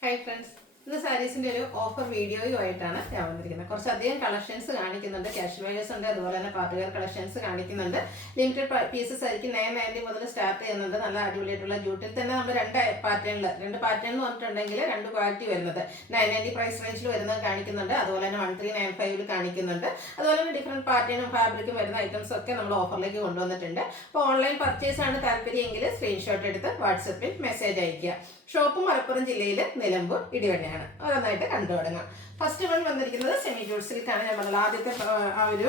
Hi friends, this sarees in the offer video you aitana yavandirikkunnu. Korchu adhigam collections kaanikunnuണ്ട്, casual wears undu, അതുപോലെ തന്നെ party wear collections കാണിക്കുന്നുണ്ട്. Limited pieces ആയിരിക്കും 990 മുതൽ start ചെയ്യുന്നുണ്ട്. നല്ല അടിപൊളിയായിട്ടുള്ള ജൂട്ടിൽ തന്നെ നമ്മൾ രണ്ട് പാറ്റേൺ എന്ന് പറഞ്ഞിട്ടുണ്ടെങ്കിൽ രണ്ട് ക്വാളിറ്റി വരുന്നത് 990 പ്രൈസ് റേഞ്ചിൽ വരുന്നത് കാണിക്കുന്നുണ്ട്. അതുപോലെ തന്നെ 1395 ൽ കാണിക്കുന്നുണ്ട്. അതുപോലെ തന്നെ ഡിഫറെന്റ് പാറ്റേണും ഫാബ്രിക്കും വരുന്ന ഐറ്റംസ് ഒക്കെ നമ്മൾ ഓഫറിലേക്ക് കൊണ്ടുവന്നിട്ടുണ്ട്. അപ്പോൾ ഓൺലൈൻ പർച്ചേസ് ആണ് താല്പര്യമെങ്കിൽ സ്ക്രീൻഷോട്ട് എടുത്ത് വാട്സപ്പിൽ മെസ്സേജ് അയക്കുക. ഷോപ്പ് മലപ്പുറം ജില്ലയിൽ നിലമ്പൂർ ഇടിവണ്ണയാണ്. ഓരോന്നായിട്ട് കണ്ടു തുടങ്ങാം. ഫസ്റ്റ് വൺ വന്നിരിക്കുന്നത് സെമി ജൂട്ട് സിൽക്കാണ്. ഞാൻ പറഞ്ഞത് ആദ്യത്തെ ആ ഒരു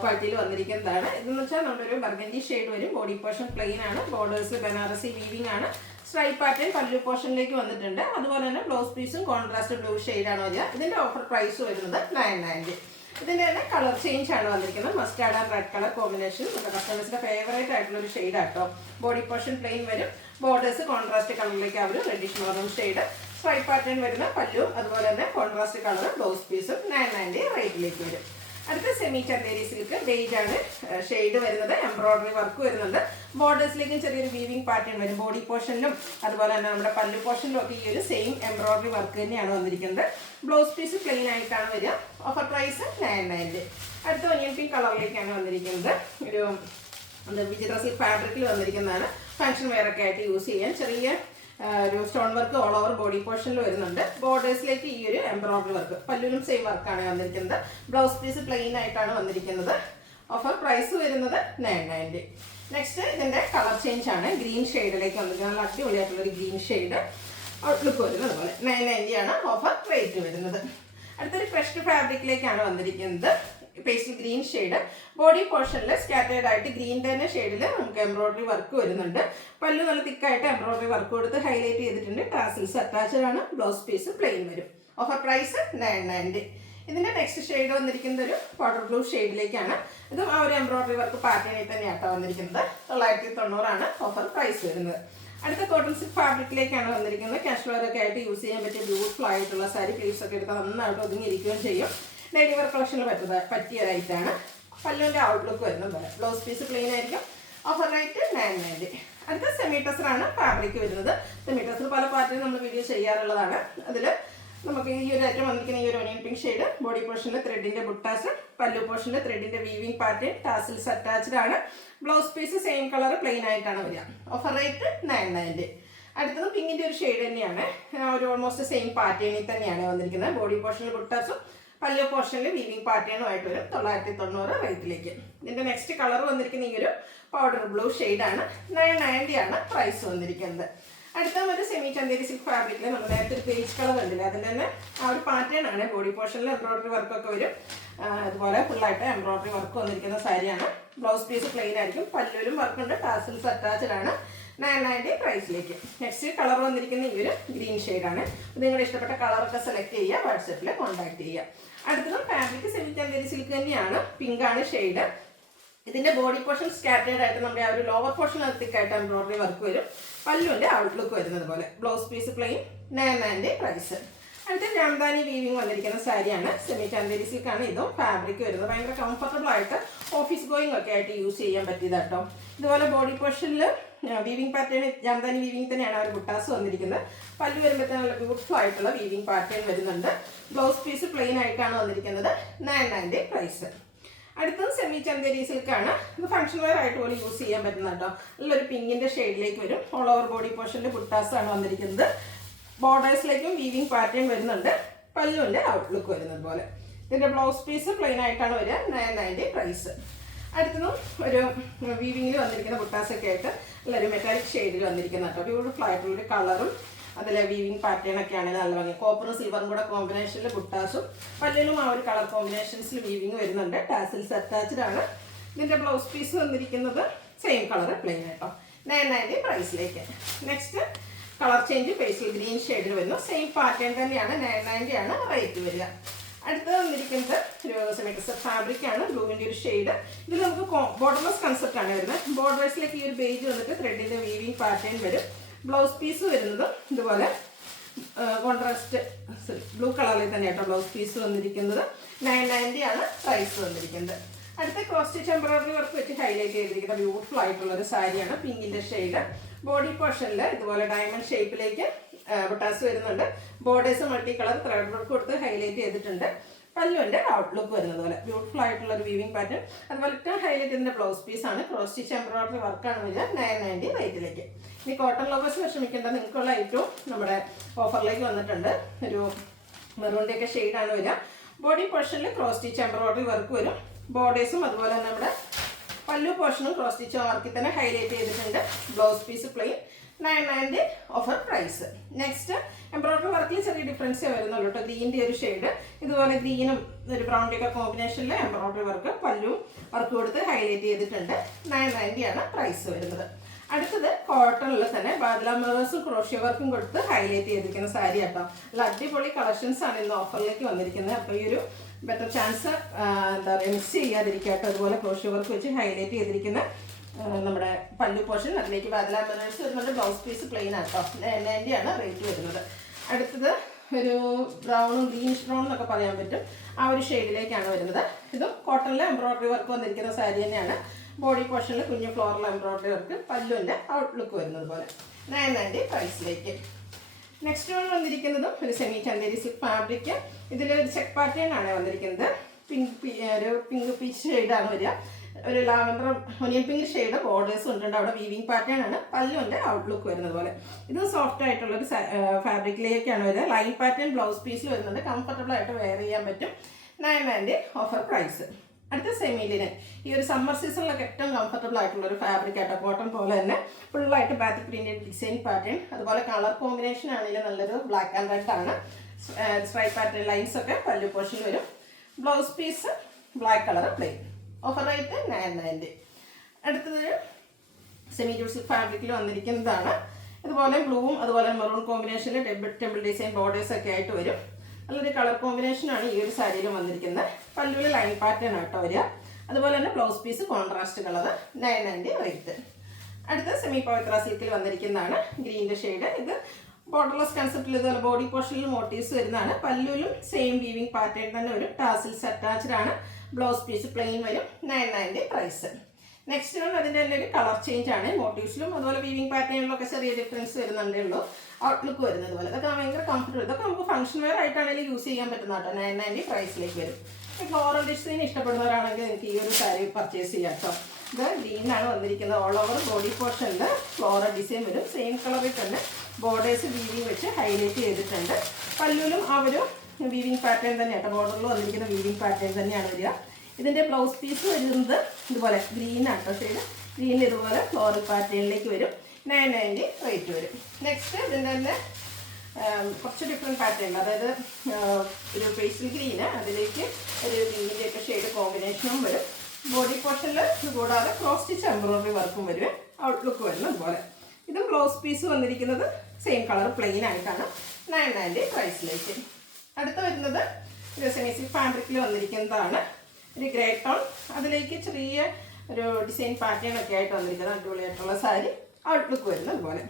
ക്വാളിറ്റിയിൽ വന്നിരിക്കുന്നതാണ്. ഇതെന്ന് വെച്ചാൽ നമ്മളൊരു ബർഗൻഡി ഷെയ്ഡ് വരും. ബോഡി പോർഷൻ പ്ലെയിൻ ആണ്. ബോർഡേഴ്സ് ബനാറസി വീവിംഗ് ആണ്. സ്ട്രൈപ്പ് പാറ്റേൺ പല്ലു പോർഷനിലേക്ക് വന്നിട്ടുണ്ട്. അതുപോലെ തന്നെ ബ്ലൗസ് പീസും കോൺട്രാസ്റ്റ് ബ്ലൂ ഷെയ്ഡാണ് വരിക. ഇതിന്റെ ഓഫർ പ്രൈസ് വരുന്നത് 990. ഇതിന്റെ തന്നെ കളർ ചേഞ്ച് ആണ് വന്നിരിക്കുന്നത്. Mustard and red colour combination കസ്റ്റമേഴ്സിന്റെ ഫേവറേറ്റ് ആയിട്ടുള്ള ഒരു ഷെയ്ഡ് ആട്ടോ. ബോഡി പോർഷൻ പ്ലെയിൻ വരും. ബോർഡേഴ്സ് കോൺട്രാസ്റ്റ് കളറിലേക്ക് അവർ reddish maroon shade. Stripe pattern വരുന്ന പല്ലും അതുപോലെ തന്നെ കോൺട്രാസ്റ്റ് കളർ ബ്ലൗസ് പീസും 990 റേറ്റിലേക്ക് വരും. അടുത്ത സെമി ചന്തേരി സിൽക്ക് ബേജ് ആണ് ഷെയ്ഡ് വരുന്നത്. എംബ്രോയിഡറി വർക്ക് വരുന്നുണ്ട്. ബോർഡേഴ്സിലേക്കും ചെറിയൊരു വീവിംഗ് പാറ്റേൺ വരും. ബോഡി പോർഷനിലും അതുപോലെ തന്നെ നമ്മുടെ പല്ലു പോർഷനിലും ഒക്കെ ഈ ഒരു സെയിം എംബ്രോയിഡറി വർക്ക് തന്നെയാണ് വന്നിരിക്കുന്നത്. ബ്ലൗസ് പീസ് പ്ലെയിൻ ആയിട്ടാണ് വരിക. Offer price 990. അടുത്ത ഒനിയൻ പിങ്ക് കളറിലേക്കാണ് വന്നിരിക്കുന്നത്. ഒരു വിചിത്ര സിൽക്ക് ഫാബ്രിക്കിൽ വന്നിരിക്കുന്നതാണ്. ഫംഗ്ഷൻ വെയർ ഒക്കെ ആയിട്ട് യൂസ് ചെയ്യാൻ. ചെറിയ ഒരു stone work all over body പോർഷനിൽ വരുന്നുണ്ട്. ബോർഡേഴ്സിലേക്ക് ഈ ഒരു എംബ്രോയിഡറി വർക്ക് പല്ലിലും സെയിം വർക്കാണ് വന്നിരിക്കുന്നത്. ബ്ലൗസ് പീസ് പ്ലെയിൻ ആയിട്ടാണ് വന്നിരിക്കുന്നത്. ഓഫർ പ്രൈസ് വരുന്നത് 990. നെക്സ്റ്റ് ഇതിന്റെ കളർ ചേഞ്ച് ആണ്. ഗ്രീൻ ഷെയ്ഡിലേക്ക് വന്നിരിക്കുന്നത്. നല്ല അടിപൊളിയായിട്ടുള്ളൊരു ഗ്രീൻ ഷെയ്ഡ് ഔട്ട്ലുക്ക് വരുന്നത് പോലെ 990 ആണ് ഓഫർ റേറ്റ് വരുന്നത്. അടുത്തൊരു ക്രഷ്ഡ് ഫാബ്രിക്കിലേക്കാണ് വന്നിരിക്കുന്നത്. Pastel green shade. ബോഡി പോർഷനിൽ സ്കാറ്റേർഡ് ആയിട്ട് ഗ്രീൻ തന്നെ ഷെയ്ഡിൽ നമുക്ക് എംബ്രോയിഡറി വർക്ക് വരുന്നുണ്ട്. പല്ലു നല്ല തിക്കായിട്ട് എംബ്രോയിഡറി വർക്ക് കൊടുത്ത് ഹൈലൈറ്റ് ചെയ്തിട്ടുണ്ട്. ടാസിൽസ് അറ്റാച്ച്ഡ് ആണ്. ബ്ലൗസ് പീസ് പ്ലെയിൻ വരും. Offer price 990. ഇതിന്റെ നെക്സ്റ്റ് ഷെയ്ഡ് വന്നിരിക്കുന്നത് ഒരു പൗഡർ ബ്ലൂ ഷെയ്ഡിലേക്കാണ്. ഇതും ആ ഒരു എംബ്രോയിഡറി വർക്ക് പാറ്റേണിൽ തന്നെയാട്ടോ വന്നിരിക്കുന്നത്. 990 ആണ് ഓഫർ പ്രൈസ് വരുന്നത്. അടുത്ത കോട്ടൺ സിൽക്ക് ഫാബ്രിക്കിലേക്കാണ് വന്നിരിക്കുന്നത്. കാഷ്വൽ വെയർ ഒക്കെ ആയിട്ട് യൂസ് ചെയ്യാൻ പറ്റിയ ബ്യൂട്ടിഫുൾ ആയിട്ടുള്ള സാരി പ്ലീസ് ഒക്കെ എടുത്താൽ നന്നായിട്ട് ഒതുങ്ങിയിരിക്കുകയും ചെയ്യും. ഡെയിലി വെയർ കളക്ഷനിൽ പറ്റിയ റൈറ്റാണ്. പല്ലുവിൻ്റെ ഔട്ട്ലുക്ക് വരുന്നത് പോലെ. ബ്ലൗസ് പീസ് പ്ലെയിൻ ആയിരിക്കും. Offer rate 990. അടുത്ത സെമി ടെസറാണ് ഫാബ്രിക് വരുന്നത്. സെമി ടെസർ പല പാറ്റേൺ നമ്മൾ വീഡിയോ ചെയ്യാറുള്ളതാണ്. അതിൽ നമുക്ക് ഈ ഒരു ഐറ്റം വന്നിരിക്കുന്ന ഈ ഒരു ഒനിയൻ പിങ്ക് ഷെയ്ഡ്. ബോഡി പോർഷനിൽ ത്രെഡിന്റെ ബുട്ടാസ്, പല്ലു പോർഷനിൽ ത്രെഡിന്റെ വീവിംഗ് പാറ്റേൺ, ടാസിൽസ് അറ്റാച്ച്ഡ് ആണ്. Blouse piece same colour plain ആയിട്ടാണ് വരിക. Offer rate 990. അടുത്തത് പിങ്കിന്റെ ഒരു ഷെയ്ഡ് തന്നെയാണ്. ഒരു ഓൾമോസ്റ്റ് സെയിം പാറ്റേണിൽ തന്നെയാണ് വന്നിരിക്കുന്നത്. ബോഡി പോർഷനിൽ ബുട്ടാസും പല്ലു പോർഷനിൽ വീവിംഗ് പാറ്റേണും ആയിട്ട് വരും. 990 റേറ്റിലേക്ക്. ഇതിന്റെ നെക്സ്റ്റ് കളർ വന്നിരിക്കുന്ന ഈ ഒരു പൗഡർ ബ്ലൂ ഷെയ്ഡാണ്. 990 ആണ് പ്രൈസ് വന്നിരിക്കുന്നത്. അടുത്ത ഒരു സെമി ചന്തേരി സിൽക്ക് ഫാബ്രിക്കിൽ നമ്മൾ നേരത്തെ ഒരു പേജ് കളർ ഉണ്ടല്ലേ, അതിൻ്റെ തന്നെ ആ ഒരു പാറ്റേൺ ആണ്. ബോഡി പോർഷനിൽ എംബ്രോയിഡറി വർക്കൊക്കെ വരും. അതുപോലെ ഫുള്ളായിട്ട് എംബ്രോയിഡറി വർക്ക് വന്നിരിക്കുന്ന സാരിയാണ്. ബ്ലൗസ് പീസ് പ്ലെയിൻ ആയിരിക്കും. പല്ലുവിലും വർക്കുണ്ട്. ടാസിൽസ് അറ്റാച്ച്ഡ് ആണ്. 990 പ്രൈസിലേക്ക്. നെക്സ്റ്റ് കളർ വന്നിരിക്കുന്ന ഈ ഒരു ഗ്രീൻ ഷെയ്ഡാണ്. നിങ്ങളുടെ ഇഷ്ടപ്പെട്ട കളറൊക്കെ സെലക്ട് ചെയ്യുക. വാട്സപ്പിൽ കോൺടാക്ട് ചെയ്യുക. അടുത്തത് ഫാബ്രിക് സെമി ചന്തേരി സിൽക്ക് തന്നെയാണ്. പിങ്ക് ആണ് ഷെയ്ഡ്. ഇതിന്റെ ബോഡി പോർഷൻ സ്കാറ്റേർഡ് ആയിട്ട് നമ്മുടെ ആ ഒരു ലോവർ പോർഷൻ തിക്കായിട്ട് എംബ്രോയിഡറി വർക്ക് വരും. പല്ലുവിന്റെ ഔട്ട്ലുക്ക് വരുന്നത് പോലെ. Blouse piece plain. 990 പ്രൈസ്. അടുത്ത ജാംദാനി വീവിംഗ് വന്നിരിക്കുന്ന സാരിയാണ്. സെമി ചന്തേരി സിൽക്ക് ആണ് ഇതും ഫാബ്രിക് വരുന്നത്. ഭയങ്കര കംഫർട്ടബിൾ ആയിട്ട് ഓഫീസ് ഗോയിങ് ഒക്കെ ആയിട്ട് യൂസ് ചെയ്യാൻ പറ്റിയതാട്ടോ. ഇതുപോലെ ബോഡി പോർഷനിൽ വീവിംഗ് പാറ്റേൺ ജാംദാനി വീവിംഗ് തന്നെയാണ് ആ ഒരു ബുട്ടാസ് വന്നിരിക്കുന്നത്. പല്ലു വരുമ്പോഴത്തേക്കും നല്ല ബ്യൂട്ടിഫുൾ ആയിട്ടുള്ള വീവിംഗ് പാറ്റേൺ വരുന്നുണ്ട്. ബ്ലൗസ് പീസ് പ്ലെയിൻ ആയിട്ടാണ് വന്നിരിക്കുന്നത്. 990 പ്രൈസ്. അടുത്തത് സെമി ചന്തേരി സിൽക്കാണ്. ഇത് ഫംഗ്ഷൻ വെയർ ആയിട്ട് പോലും യൂസ് ചെയ്യാൻ പറ്റുന്ന കേട്ടോ. നല്ലൊരു പിങ്കിന്റെ ഷെയ്ഡിലേക്ക് വരും. ഓൾ ഓവർ ബോഡി പോർഷനിൽ ബുട്ടാസ് ആണ് വന്നിരിക്കുന്നത്. ബോർഡേഴ്സിലേക്കും വീവിംഗ് പാറ്റേൺ വരുന്നുണ്ട്. പല്ലുവിന്റെ ഔട്ട്ലുക്ക് വരുന്നത് പോലെ. ഇതിന്റെ ബ്ലൗസ് പീസ് പ്ലെയിൻ ആയിട്ടാണ് വരിക. 990 പ്രൈസ്. അടുത്തതും ഒരു വീവിങ്ങിൽ വന്നിരിക്കുന്ന ബുട്ടാസൊക്കെ ആയിട്ട് നല്ലൊരു മെറ്റാലിക് ഷെയ്ഡിൽ വന്നിരിക്കുന്ന കേട്ടോ. ബ്യൂട്ടിഫുൾ ആയിട്ടുള്ളൊരു കളറും അതിലെ വീവിംഗ് പാറ്റേൺ ഒക്കെ ആണെങ്കിൽ നല്ല ഭംഗി. കോപ്പറും സിൽവറും കൂടെ കോമ്പിനേഷനിൽ ബുട്ടാസും പല്ലിലും ആ ഒരു കളർ കോമ്പിനേഷൻസിൽ വീവിങ് വരുന്നുണ്ട്. ടാസിൽസ് അറ്റാച്ച്ഡ് ആണ്. ഇതിന്റെ ബ്ലൗസ് പീസ് വന്നിരിക്കുന്നത് സെയിം കളർ പ്ലെയിൻ ആയിട്ടോ. 990 പ്രൈസിലേക്ക്. Next colour change pastel green ഷെയ്ഡിൽ വരുന്നു. സെയിം പാറ്റേൺ തന്നെയാണ്. 990 ആണ് റേറ്റ് വരിക. അടുത്തത് വന്നിരിക്കുന്നത് ഒരു സെമി ടെസർ ഫാബ്രിക് ആണ്. ബ്ലൂവിൻ്റെ ഒരു ഷെയ്ഡ്. ഇതിൽ നമുക്ക് ബോർഡർലെസ് കൺസെപ്റ്റ് ആണ് വരുന്നത്. ബോർഡേഴ്സിലേക്ക് ഈ ഒരു ബേജ് വന്നിട്ട് ത്രെഡിന്റെ വീവിംഗ് പാറ്റേൺ വരും. ബ്ലൗസ് പീസ് വരുന്നത് ഇതുപോലെ കോൺട്രാസ്റ്റ് ബ്ലൂ കളറിൽ തന്നെയാട്ടോ ബ്ലൗസ് പീസ് വന്നിരിക്കുന്നത്. 990 ആണ് പ്രൈസ് വന്നിരിക്കുന്നത്. അടുത്ത ക്രോസ് സ്റ്റിച്ച് എംബ്രോയിഡറി വർക്ക് വെച്ച് ഹൈലൈറ്റ് ചെയ്തിരിക്കുന്ന ബ്യൂട്ടിഫുൾ ആയിട്ടുള്ള ഒരു സാരിയാണ്. പിങ്കിന്റെ ഷെയ്ഡ്. ബോഡി പോർഷനിൽ ഇതുപോലെ ഡയമണ്ട് ഷേപ്പിലേക്ക് ബട്ടാസ് വരുന്നുണ്ട്. Borders multi colour thread work കൊടുത്ത് ഹൈലൈറ്റ് ചെയ്തിട്ടുണ്ട്. പല്ലുവിൻ്റെ ഔട്ട്ലുക്ക് വരുന്നത് പോലെ ബ്യൂട്ടിഫുൾ ആയിട്ടുള്ള ഒരു വീവിംഗ് പാറ്റേൺ. അതുപോലെ ഏറ്റവും ഹൈലൈറ്റ് ഇതിൻ്റെ ബ്ലൗസ് പീസാണ്. ക്രോസ് സ്റ്റിച്ച് എംബ്രോയിഡറി വർക്കാണ് വരിക 990 റേറ്റിലേക്ക്. ഇനി കോട്ടൺ ലവേഴ്സ് വിഷമിക്കേണ്ട, നിങ്ങൾക്കുള്ള ഐറ്റവും നമ്മുടെ ഓഫറിലേക്ക് വന്നിട്ടുണ്ട്. ഒരു മെറൂണിൻ്റെയൊക്കെ ഷെയ്ഡാണ് വരിക. ബോഡി പോർഷനിൽ ക്രോസ് സ്റ്റിച്ച് എംബ്രോയിഡറി വർക്ക് വരും. ബോർഡേഴ്സും അതുപോലെ തന്നെ നമ്മുടെ പല്ലു പോർഷനും ക്രോസ് സ്റ്റിച്ച് വർക്കിൽ തന്നെ ഹൈലൈറ്റ് ചെയ്തിട്ടുണ്ട്. Blouse piece plain 990 offer price. Next embroidery വർക്കിൽ ചെറിയ ഡിഫറൻസ് വരുന്നുള്ളൂ കേട്ടോ. ഗ്രീൻ്റെ ഒരു ഷെയ്ഡ്, ഇതുപോലെ ഗ്രീനും ഒരു ബ്രൗണിൻ്റെ കോമ്പിനേഷനിൽ എംബ്രോയിഡറി വർക്ക് പല്ലു വർക്ക് കൊടുത്ത് ഹൈലൈറ്റ് ചെയ്തിട്ടുണ്ട്. 990 ആണ് പ്രൈസ് വരുന്നത്. അടുത്തത് കോട്ടണിൽ തന്നെ ബാദ്ല മിറേഴ്സും ക്രോഷ്യ വർക്കും കൊടുത്ത് ഹൈലൈറ്റ് ചെയ്തിരിക്കുന്ന സാരി കേട്ടോ. നല്ല അടിപൊളി കളക്ഷൻസ് ആണ് ഇന്ന് ഓഫറിലേക്ക് വന്നിരിക്കുന്നത്. അപ്പോൾ ഈ ഒരു ബെറ്റർ ചാൻസ് എന്താ പറയുക മിസ് ചെയ്യാതിരിക്കുക കേട്ടോ. അതുപോലെ ക്രോഷ്യ വർക്ക് വെച്ച് ഹൈലൈറ്റ് ചെയ്തിരിക്കുന്ന നമ്മുടെ പല്ലു പോർഷൻ, അതിലേക്ക് ബാദ്ല മിറേഴ്സ് വരുന്നുണ്ട്. ബ്ലൗസ് പീസ് പ്ലെയിൻ ആട്ടോ. 990 ആണ് റേറ്റ് വരുന്നത്. അടുത്തത് ഒരു ബ്രൗണും ഗ്രീനിഷ് ബ്രൗൺ എന്നൊക്കെ പറയാൻ പറ്റും, ആ ഒരു ഷെയ്ഡിലേക്കാണ് വരുന്നത്. ഇതും കോട്ടണിൽ എംബ്രോയിഡറി വർക്ക് വന്നിരിക്കുന്ന സാരി തന്നെയാണ്. ബോഡി പോർഷനിൽ കുഞ്ഞു ഫ്ലോറൽ എംബ്രോയിഡറി വർക്ക്, പല്ലുവിൻ്റെ ഔട്ട്ലുക്ക് വരുന്നത് പോലെ 990 പ്രൈസിലേക്ക്. നെക്സ്റ്റ് വൺ വന്നിരിക്കുന്നതും ഒരു സെമി ചന്തേരി സിൽക്ക് ഫാബ്രിക്. ഇതിലൊരു ചെക്ക് പാറ്റേൺ ആണ് വന്നിരിക്കുന്നത്. ഒരു പിങ്ക് പീച്ച് ഷെയ്ഡാണ് വരിക. ഒരു lavender onion pink shade borders ഉണ്ട്. അവിടെ വീവിംഗ് പാറ്റേൺ ആണ്. പല്ലുവിൻ്റെ ഔട്ട്ലുക്ക് വരുന്നത് പോലെ. ഇത് സോഫ്റ്റ് ആയിട്ടുള്ളൊരു ഫാബ്രിക്കിലേക്കാണ് വരിക. ലൈൻ പാറ്റേൺ ബ്ലൗസ് പീസിൽ വരുന്നുണ്ട്. കംഫർട്ടബിൾ ആയിട്ട് വെയർ ചെയ്യാൻ പറ്റും. 990 ഓഫർ പ്രൈസ്. അടുത്ത സെമി ലിനൻ, ഈ ഒരു സമ്മർ സീസണിലൊക്കെ ഏറ്റവും കംഫർട്ടബിൾ ആയിട്ടുള്ള ഒരു ഫാബ്രിക് ആട്ടോ. കോട്ടൺ പോലെ തന്നെ ഫുള്ളായിട്ട് ബാത്തിക് പ്രിന്റഡ് ഡിസൈൻ പാറ്റേൺ. അതുപോലെ കളർ കോമ്പിനേഷൻ ആണെങ്കിലും നല്ലൊരു ബ്ലാക്ക് ആൻഡ് റെഡ് ആണ്. സ്ട്രൈപ്പ് പാറ്റേൺ ലൈൻസ് ഒക്കെ പല്ലു പോർഷൻ വരും. Blouse piece black colour plain. Offer rate 990. അടുത്തതൊരു സെമി ജൂട്ട് ഫാബ്രിക്കിൽ വന്നിരിക്കുന്നതാണ്. ഇതുപോലെ ബ്ലൂവും അതുപോലെ മെറൂൺ കോമ്പിനേഷനിൽ ടെമ്പിൾ ഡിസൈൻ ബോർഡേഴ്സ് ഒക്കെ ആയിട്ട് വരും. നല്ലൊരു കളർ കോമ്പിനേഷനാണ് ഈ ഒരു സാരിയിൽ വന്നിരിക്കുന്നത്. പല്ലുവിൽ ലൈൻ പാറ്റേൺ ആട്ടോ വരിക. അതുപോലെ തന്നെ blouse piece contrast colour 990 rate. അടുത്ത സെമി പവിത്ര സിൽക്കിൽ വന്നിരിക്കുന്നതാണ്. ഗ്രീൻ്റെ ഷെയ്ഡ്. ഇത് ബോർഡർലെസ് കൺസെപ്റ്റിൽ ഇതുപോലെ ബോഡി പോർഷനിൽ മോട്ടീവ്സ് വരുന്നതാണ്. പല്ലുവിലും സെയിം വീവിംഗ് പാറ്റേൺ തന്നെ വരും. ടാസിൽസ് അറ്റാച്ച്ഡ് ആണ്. ബ്ലൗസ് പീസ് പ്ലെയിൻ വരും. 990 പ്രൈസ്. നെക്സ്റ്റ് വൺ അതിൻ്റെ തന്നെ ഒരു കളർ ചേഞ്ച് ആണ്. മോട്ടീവ്സിലും അതുപോലെ വീവിംഗ് പാറ്റേണിലൊക്കെ ചെറിയ ഡിഫറൻസ് വരുന്നുണ്ടേ ഉള്ളൂ. ഔട്ട്ലുക്ക് വരുന്നത് പോലെ. ഇതൊക്കെ ഭയങ്കര കംഫർട്ടബിൾ. ഇതൊക്കെ നമുക്ക് ഫംഗ്ഷൻ വെയർ ആയിട്ടാണെങ്കിലും യൂസ് ചെയ്യാൻ പറ്റുന്ന കേട്ടോ. 990 പ്രൈസിലേക്ക് വരും. ഫ്ലോറൽ ഡിസൈൻ ഇഷ്ടപ്പെടുന്നവരാണെങ്കിൽ എനിക്ക് ഈ ഒരു സാരി പർച്ചേസ് ചെയ്യാം കേട്ടോ. ഇത് ഗ്രീനാണ് വന്നിരിക്കുന്നത്. ഓൾ ഓവർ ബോഡി പോർഷനിൽ ഫ്ലോറൽ ഡിസൈൻ വരും. സെയിം കളറിൽ തന്നെ ബോർഡേഴ്സ് വീവിംഗ് വെച്ച് ഹൈലൈറ്റ് ചെയ്തിട്ടുണ്ട്. പല്ലുവിലും ആ ഒരു വീവിംഗ് പാറ്റേൺ തന്നെ കേട്ടോ. ബോർഡറിൽ വന്നിരിക്കുന്ന വീവിംഗ് പാറ്റേൺ തന്നെയാണ് വരിക. ഇതിൻ്റെ ബ്ലൗസ് പീസ് വരുന്നത് ഇതുപോലെ ഗ്രീൻ ആട്ടോ ഷെയ്ഡ്. ഗ്രീൻ ഇതുപോലെ ഫ്ലോറൽ പാറ്റേണിലേക്ക് വരും. 990 റേറ്റ് വരും. നെക്സ്റ്റ് ഇതിൻ്റെ തന്നെ കുറച്ച് ഡിഫറെൻറ്റ് പാറ്റേൺ, അതായത് ഒരു പേസ്റ്റൽ ഗ്രീന്, അതിലേക്ക് ഒരു ഗ്രീനിൻ്റെയൊക്കെ ഷെയ്ഡ് കോമ്പിനേഷനും വരും. ബോഡി പോർഷനിൽ കൂടാതെ ക്രോസ് സ്റ്റിച്ച് എംബ്രോയിഡറി വർക്കും വരും. ഔട്ട്ലുക്ക് വരുന്നത് അതുപോലെ. ഇതും ബ്ലൗസ് പീസ് വന്നിരിക്കുന്നത് സെയിം കളർ പ്ലെയിൻ ആയിട്ടാണ്. 990 പ്രൈസിലേക്ക്. അടുത്ത് വരുന്നത് ഒരു സെമി സിൽക്ക് ഫാബ്രിക്കിൽ വന്നിരിക്കുന്നതാണ്. ഒരു ഗ്രേ ടോൺ, അതിലേക്ക് ചെറിയ ഒരു ഡിസൈൻ പാറ്റേൺ ഒക്കെ ആയിട്ട് വന്നിരിക്കുന്നത്. അടിപൊളിയായിട്ടുള്ള സാരി. ഔട്ട്ലുക്ക് വരുന്നത് അതുപോലെ.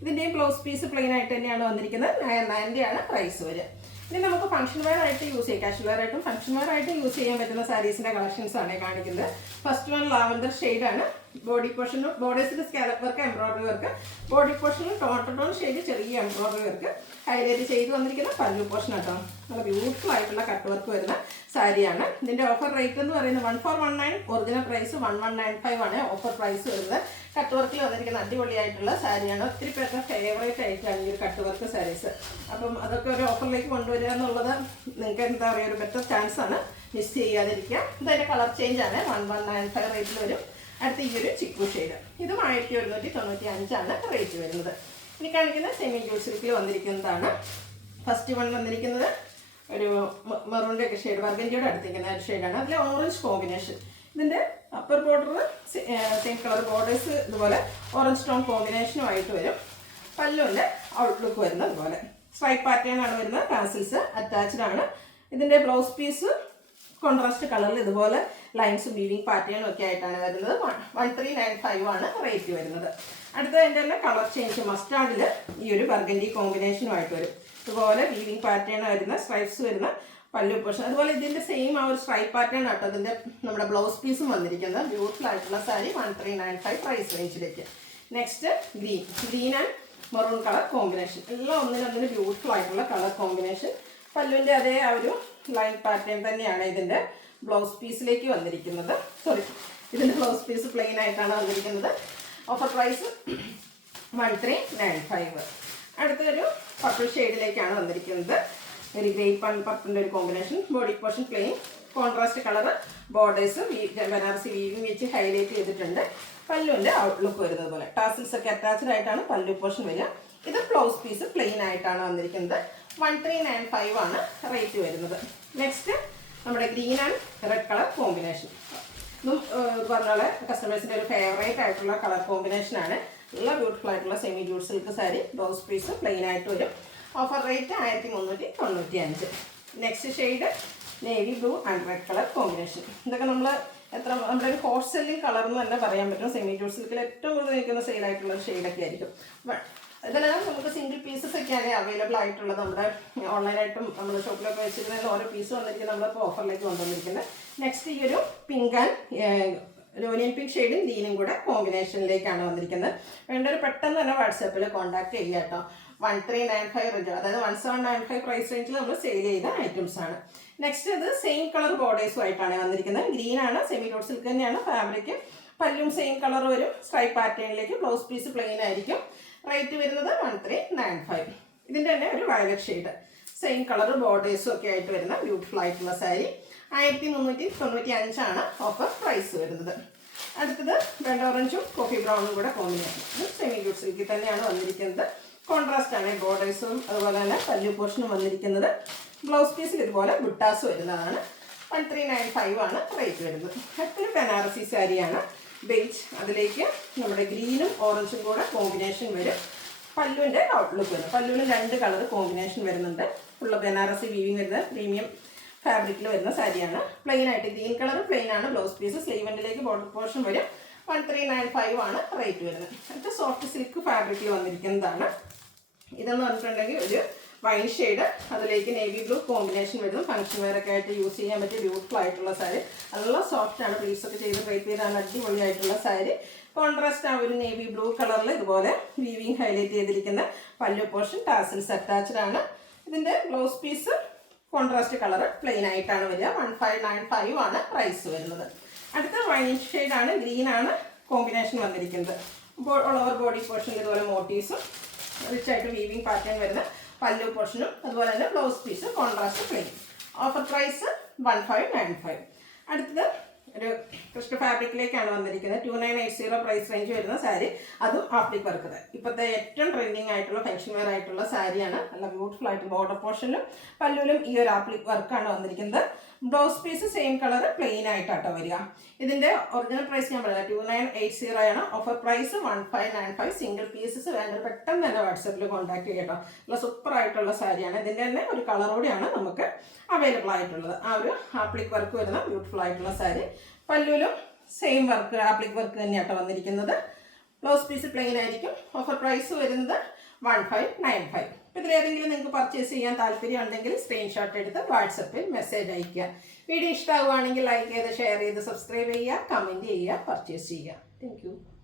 ഇതിൻ്റെയും ബ്ലൗസ് പീസ് പ്ലെയിൻ ആയിട്ട് തന്നെയാണ് വന്നിരിക്കുന്നത്. 990 ആണ് പ്രൈസ് വരിക. ഇനി നമുക്ക് ഫംഗ്ഷൻ വെയർ ആയിട്ട് യൂസ് ചെയ്യാം. കാഷ്വൽ വെയർ ആയിട്ടും ഫംഗ്ഷൻ വെയർ ആയിട്ട് യൂസ് ചെയ്യാൻ പറ്റുന്ന സാരീസിൻ്റെ കളക്ഷൻസ് ആണ് കാണിക്കുന്നത്. ഫസ്റ്റ് വൺ ലാവൻഡർ ഷെയ്ഡാണ്. ബോഡി പോർഷനും ബോർഡേഴ്സിൽ scallop work embroidery work. Body പോർഷനിൽ ടോൺ ഷെയ്ഡ് ചെറിയ എംബ്രോയിഡറി വർക്ക് ഹൈലൈറ്റ് ചെയ്ത് വന്നിരിക്കുന്ന പല്ലു പോർഷൻ കേട്ടോ. നല്ല ബ്യൂട്ടിഫുൾ ആയിട്ടുള്ള കട്ട് വർക്ക് വരുന്ന സാരിയാണ്. ഇതിൻ്റെ ഓഫർ റേറ്റ് എന്ന് പറയുന്നത് 1419. ഒറിജിനൽ പ്രൈസ് 1195 ആണ് ഓഫർ പ്രൈസ് വരുന്നത്. കട്ട് വർക്കിൽ വന്നിരിക്കുന്ന അടിപൊളിയായിട്ടുള്ള സാരിയാണ്. ഒത്തിരി പേർക്ക് ഫേവറേറ്റ് ആയിട്ടാണ് ഈ ഒരു കട്ട് വർക്ക് സാരീസ്. അപ്പം അതൊക്കെ ഒരു ഓഫറിലേക്ക് കൊണ്ടുവരിക എന്നുള്ളത് നിങ്ങൾക്ക് എന്താ പറയുക ഒരു ബെറ്റർ ചാൻസ് ആണ്. മിസ് ചെയ്യാതിരിക്കുക. ഇതതിൻ്റെ കളർ ചേഞ്ച് ആണ്. 1195 റേറ്റിൽ വരും. അടുത്ത ഈ ഒരു ചിക്കു ഷെയ്ഡ്. ഇതും 1195 ആണ് റേറ്റ് വരുന്നത്. ഇനി കാണിക്കുന്ന സെമി ജൂട്ട് സിൽക്കിൽ വന്നിരിക്കുന്നതാണ്. ഫസ്റ്റ് വൺ വന്നിരിക്കുന്നത് ഒരു മെറൂണിൻ്റെ ഒക്കെ ഷെയ്ഡ്, ബർഗൻഡിയുടെ അടുത്തിരിക്കുന്ന ഒരു ഷെയ്ഡാണ്. അതിൽ ഓറഞ്ച് കോമ്പിനേഷൻ. ഇതിൻ്റെ upper border same colour borders ഇതുപോലെ ഓറഞ്ച് ടോൺ കോമ്പിനേഷനുമായിട്ട് വരും. പല്ലുവിൻ്റെ ഔട്ട്ലുക്ക് വരുന്നത് അതുപോലെ. സ്ട്രൈപ്പ് പാറ്റേൺ ആണ് വരുന്നത്. ടാസിൽസ് അറ്റാച്ച്ഡ് ആണ്. ഇതിൻ്റെ ബ്ലൗസ് പീസ് കോൺട്രാസ്റ്റ് കളറിൽ ഇതുപോലെ ലൈൻസും വീവിംഗ് പാറ്റേണും ഒക്കെ ആയിട്ടാണ് വരുന്നത്. 1395 ആണ് റേറ്റ് വരുന്നത്. അടുത്ത എൻ്റെ തന്നെ കളർ ചേഞ്ച് മസ്റ്റാർഡിൽ ഈ ഒരു ബർഗൻഡി കോമ്പിനേഷനുമായിട്ട് വരും. ഇതുപോലെ വീവിംഗ് പാറ്റേൺ വരുന്ന സ്ട്രൈപ്സ് വരുന്ന പല്ലു പോർഷൻ. അതുപോലെ ഇതിൻ്റെ സെയിം ആ ഒരു സ്ട്രൈപ്പ് പാറ്റേൺ ആട്ടോ അതിൻ്റെ നമ്മുടെ ബ്ലൗസ് പീസും വന്നിരിക്കുന്നത്. ബ്യൂട്ടിഫുൾ ആയിട്ടുള്ള സാരി 1395 പ്രൈസ് റേഞ്ചിലേക്ക്. Next green and maroon colour combination. എല്ലാം ഒന്നിനൊന്നിന് ബ്യൂട്ടിഫുൾ ആയിട്ടുള്ള കളർ കോമ്പിനേഷൻ. പല്ലുവിൻ്റെ അതേ ആ ഒരു ലൈൻ പാറ്റേൺ തന്നെയാണ് ഇതിൻ്റെ ബ്ലൗസ് പീസിലേക്ക് വന്നിരിക്കുന്നത്. സോറി, ഇതിൻ്റെ ബ്ലൗസ് പീസ് പ്ലെയിൻ ആയിട്ടാണ് വന്നിരിക്കുന്നത്. Offer price 1395. അടുത്തൊരു പർപ്പിൾ ഷെയ്ഡിലേക്കാണ് വന്നിരിക്കുന്നത്. ഒരു ഗ്രേ പർപ്പിളിൻ്റെ ഒരു combination. Body portion plain, contrast colour borders Banarasi weaving വെച്ച് ഹൈലൈറ്റ് ചെയ്തിട്ടുണ്ട്. പല്ലുവിൻ്റെ ഔട്ട്ലുക്ക് വരുന്നത് പോലെ ടാസിൽസ് ഒക്കെ അറ്റാച്ച്ഡ് ആയിട്ടാണ് പല്ലു പോർഷൻ വരിക. ഇത് ബ്ലൗസ് പീസ് പ്ലെയിൻ ആയിട്ടാണ് വന്നിരിക്കുന്നത്. 1395 ആണ് റേറ്റ് വരുന്നത്. നെക്സ്റ്റ് നമ്മുടെ green and red colour combination. ഇതും പറഞ്ഞ പോലെ കസ്റ്റമേഴ്സിൻ്റെ ഒരു ഫേവറേറ്റ് ആയിട്ടുള്ള കളർ കോമ്പിനേഷനാണ്. നല്ല ബ്യൂട്ടിഫുൾ ആയിട്ടുള്ള semi jute silk sari. Blouse piece plain ആയിട്ട് വരും. Offer rate 1395. Next shade navy blue and red colour combination. ഇതൊക്കെ നമ്മുടെ ഒരു ഹോട്ട് സെല്ലിംഗ് കളർ എന്ന് തന്നെ പറയാൻ പറ്റും. സെമി ജൂട്ട് സിൽക്കിൽ ഏറ്റവും കൂടുതൽ നിൽക്കുന്ന സെയിലായിട്ടുള്ള ഷെയ്ഡൊക്കെ ആയിരിക്കും. ഇതെല്ലാം നമുക്ക് സിംഗിൾ പീസസ് ഒക്കെയാണ് അവൈലബിൾ ആയിട്ടുള്ളത്. നമ്മുടെ ഓൺലൈനായിട്ടും നമ്മൾ ഷോപ്പിലൊക്കെ വെച്ചിരുന്ന ഓരോ പീസ് വന്നിരിക്കുന്നത് നമ്മളിപ്പോൾ ഓഫറിലേക്ക് കൊണ്ടുവന്നിരിക്കുന്നത്. നെക്സ്റ്റ് ഈ ഒരു പിങ്ക് ആൻഡ് ഓനിയൻ പിങ്ക് ഷെയ്ഡും ഗ്രീനും കൂടെ കോമ്പിനേഷനിലേക്കാണ് വന്നിരിക്കുന്നത്. വേണ്ടൊരു പെട്ടെന്ന് തന്നെ വാട്സാപ്പിൽ കോൺടാക്ട് ചെയ്യുക കേട്ടോ. 1395 റേഞ്ച്, അതായത് 1795 പ്രൈസ് റേഞ്ചിൽ നമ്മൾ സെയിൽ ചെയ്ത ഐറ്റംസ് ആണ്. നെക്സ്റ്റ് ഇത് സെയിം കളർ ബോർഡേഴ്സും ആയിട്ടാണ് വന്നിരിക്കുന്നത്. ഗ്രീൻ ആണ്, സെമി ഡോട്ട് സിൽക്ക് തന്നെയാണ് ഫാബ്രിക്. പല്ലും സെയിം കളർ വരും. സ്ട്രൈപ്പ് പാറ്റേണിലേക്ക് ബ്ലൗസ് പീസ് പ്ലെയിൻ ആയിരിക്കും. റേറ്റ് വരുന്നത് 1395. ഇതിൻ്റെ തന്നെ ഒരു വയലറ്റ് ഷെയ്ഡ്, സെയിം കളർ ബോർഡേഴ്സും ഒക്കെ ആയിട്ട് വരുന്ന ബ്യൂട്ടിഫുൾ ആയിട്ടുള്ള സാരി. 1395 ആണ് ഓഫർ പ്രൈസ് വരുന്നത്. അടുത്തത് റെഡ് ഓറഞ്ചും കോഫി ബ്രൗണും കൂടെ കോമ്പിനേഷൻ. സെമി ഡോട്ട് സിൽക്കിൽ തന്നെയാണ് വന്നിരിക്കുന്നത്. കോൺട്രാസ്റ്റ് ആണ് ബോർഡേഴ്സും അതുപോലെ തന്നെ പല്ലു പോർഷനും വന്നിരിക്കുന്നത്. ബ്ലൗസ് പീസിൽ ഇതുപോലെ ബുട്ടാസ് വരുന്നതാണ്. 1395 ആണ് റേറ്റ് വരുന്നത്. അടുത്തൊരു ബനാറസി സാരിയാണ്. ബേജ്, അതിലേക്ക് നമ്മുടെ ഗ്രീനും ഓറഞ്ചും കൂടെ കോമ്പിനേഷൻ വരും. പല്ലുവിൻ്റെ ഔട്ട്ലുക്ക് വരും. പല്ലുവിന് 2 കളർ കോമ്പിനേഷൻ വരുന്നുണ്ട്. ഫുള്ള് ബനാറസി വീവിങ് വരുന്ന പ്രീമിയം ഫാബ്രിക്കിൽ വരുന്ന സാരിയാണ്. പ്ലെയിൻ ആയിട്ട് ഗ്രീൻ കളർ പ്ലെയിൻ ആണ്. ബ്ലൗസ് പീസ് സ്ലീവെൻഡിലേക്ക് ബോർഡർ പോർഷൻ വരും. 1395 ആണ് റേറ്റ് വരുന്നത്. അടുത്ത സോഫ്റ്റ് സിൽക്ക് ഫാബ്രിക്കിൽ വന്നിരിക്കുന്നതാണ്. ഇതെന്ന് പറഞ്ഞിട്ടുണ്ടെങ്കിൽ ഒരു വൈൻ ഷെയ്ഡ്, അതിലേക്ക് നേവി ബ്ലൂ കോമ്പിനേഷൻ വരുന്നു. ഫംഗ്ഷൻ വെയർ ഒക്കെ ആയിട്ട് യൂസ് ചെയ്യാൻ പറ്റിയ ബ്യൂട്ടിഫുൾ ആയിട്ടുള്ള സാരി. നല്ല സോഫ്റ്റ് ആണ്. പ്ലീസ് ഒക്കെ ചെയ്ത് ഡ്രൈപ്പ് ചെയ്താണ് അടിപൊളിയായിട്ടുള്ള സാരി. കോൺട്രാസ്റ്റ് ആ ഒരു നേവി ബ്ലൂ കളറിൽ ഇതുപോലെ വീവിങ് ഹൈലൈറ്റ് ചെയ്തിരിക്കുന്ന പല്ലു പോർഷൻ ടാസിൽസ് അറ്റാച്ച്ഡ് ആണ്. ഇതിൻ്റെ blouse piece contrast colour plain ആയിട്ടാണ് വരിക. 1595 ആണ് പ്രൈസ് വരുന്നത്. അടുത്ത വൈൻ ഷെയ്ഡാണ്. ഗ്രീൻ ആണ് കോമ്പിനേഷൻ വന്നിരിക്കുന്നത്. ഓവർ ബോഡി പോർഷൻ ഇതുപോലെ മോട്ടീവ്സും റിച്ച് ആയിട്ട് വീവിങ് പാറ്റേൺ വരുന്ന പല്ലു പോർഷനും അതുപോലെ തന്നെ blouse piece contrast plain. Offer price 1595. അടുത്തത് ഒരു ക്രിസ്റ്റൽ ഫാബ്രിക്കിലേക്കാണ് വന്നിരിക്കുന്നത്. 2980 പ്രൈസ് റേഞ്ച് വരുന്ന സാരി. അതും ആപ്ലിക് വർക്ക്. ഇപ്പോഴത്തെ ഏറ്റവും ട്രെൻഡിങ് ആയിട്ടുള്ള ഫംഗ്ഷൻ വെയർ ആയിട്ടുള്ള സാരിയാണ്. നല്ല ബ്യൂട്ടിഫുൾ ആയിട്ട് ബോർഡർ പോർഷനിലും പല്ലുവിലും ഈ ഒരു ആപ്ലിക് വർക്കാണ് വന്നിരിക്കുന്നത്. Blouse piece same colour plain ആയിട്ടാട്ടോ വരിക. ഇതിൻ്റെ ഒറിജിനൽ പ്രൈസ് ഞാൻ പറയാം 2980 ആണ്. Offer price 1595. സിംഗിൾ പീസസ് വേണ്ടത് പെട്ടെന്ന് തന്നെ വാട്സാപ്പിൽ കോൺടാക്ട് ചെയ്യട്ടോ. നല്ല സൂപ്പർ ആയിട്ടുള്ള സാരിയാണ്. ഇതിൻ്റെ തന്നെ ഒരു കളറോടെയാണ് നമുക്ക് അവൈലബിൾ ആയിട്ടുള്ളത്. ആ ഒരു ആപ്ലിക് വർക്ക് വരുന്ന ബ്യൂട്ടിഫുൾ ആയിട്ടുള്ള സാരി. പല്ലുവിലും സെയിം വർക്ക് ആപ്ലിക് വർക്ക് തന്നെയാട്ടോ വന്നിരിക്കുന്നത്. ബ്ലൗസ് പീസ് പ്ലെയിൻ ആയിരിക്കും. ഓഫർ പ്രൈസ് വരുന്നത് 1595. ഇതിലേതെങ്കിലും നിങ്ങൾക്ക് പർച്ചേസ് ചെയ്യാൻ താല്പര്യം ഉണ്ടെങ്കിൽ സ്ക്രീൻഷോട്ട് എടുത്ത് വാട്സപ്പിൽ മെസ്സേജ് അയയ്ക്കുക. വീഡിയോ ഇഷ്ടമാവുകയാണെങ്കിൽ ലൈക്ക് ചെയ്ത് ഷെയർ ചെയ്ത് സബ്സ്ക്രൈബ് ചെയ്യുക, കമൻറ്റ് ചെയ്യുക, പർച്ചേസ് ചെയ്യുക. Thank you.